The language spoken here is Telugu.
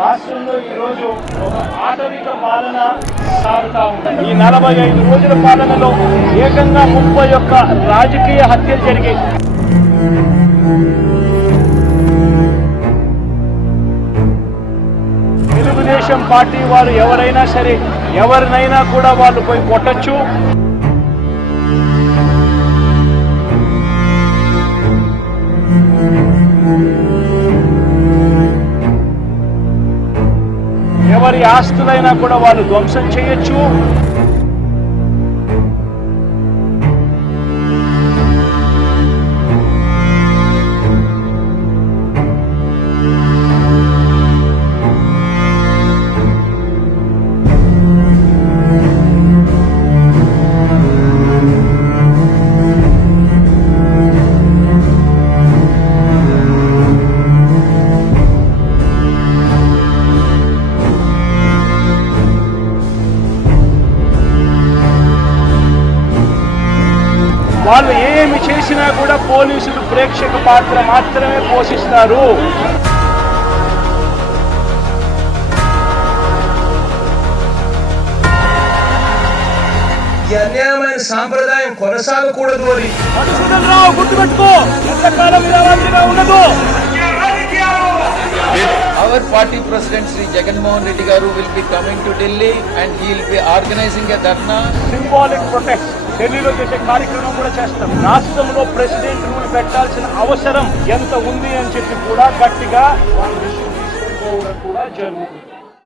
రాష్ట్రంలో ఈ రోజు ఒక ఆటవిక పాలన సాగుతా ఉంది. ఈ 45 రోజుల పాలనలో ఏకంగా 31 రాజకీయ హత్యలు జరిగాయి. తెలుగుదేశం పార్టీ వారు ఎవరైనా సరే ఎవరినైనా కూడా వాళ్ళు పోయి కొట్టచ్చు. ఎవరి ఆస్తులైనా కూడా వాళ్ళు ధ్వంసం చేయొచ్చు. వాళ్ళు ఏమి చేసినా కూడా పోలీసులు ప్రేక్షక పాత్ర మాత్రమే పోషిస్తారు. ఈ అన్యాయమైన సాంప్రదాయం కొనసాగకూడదు అని మధుసూదనరావు గుర్తుపెట్టుకో, ఎంతకాలం నిరావంతిగా ఉండదు. Our party president Sri Jagannath Reddy Garu will be coming to Delhi and he will be organizing a dharna. Symbolic protest ఢిల్లీలో చేసే కార్యక్రమం కూడా చేస్తాం. రాష్ట్రంలో ప్రెసిడెంట్ రూల్ పెట్టాల్సిన అవసరం ఎంత ఉంది అని చెప్పి కూడా గట్టిగా వాళ్ళు తీసుకోవడం కూడా జరుగుతుంది.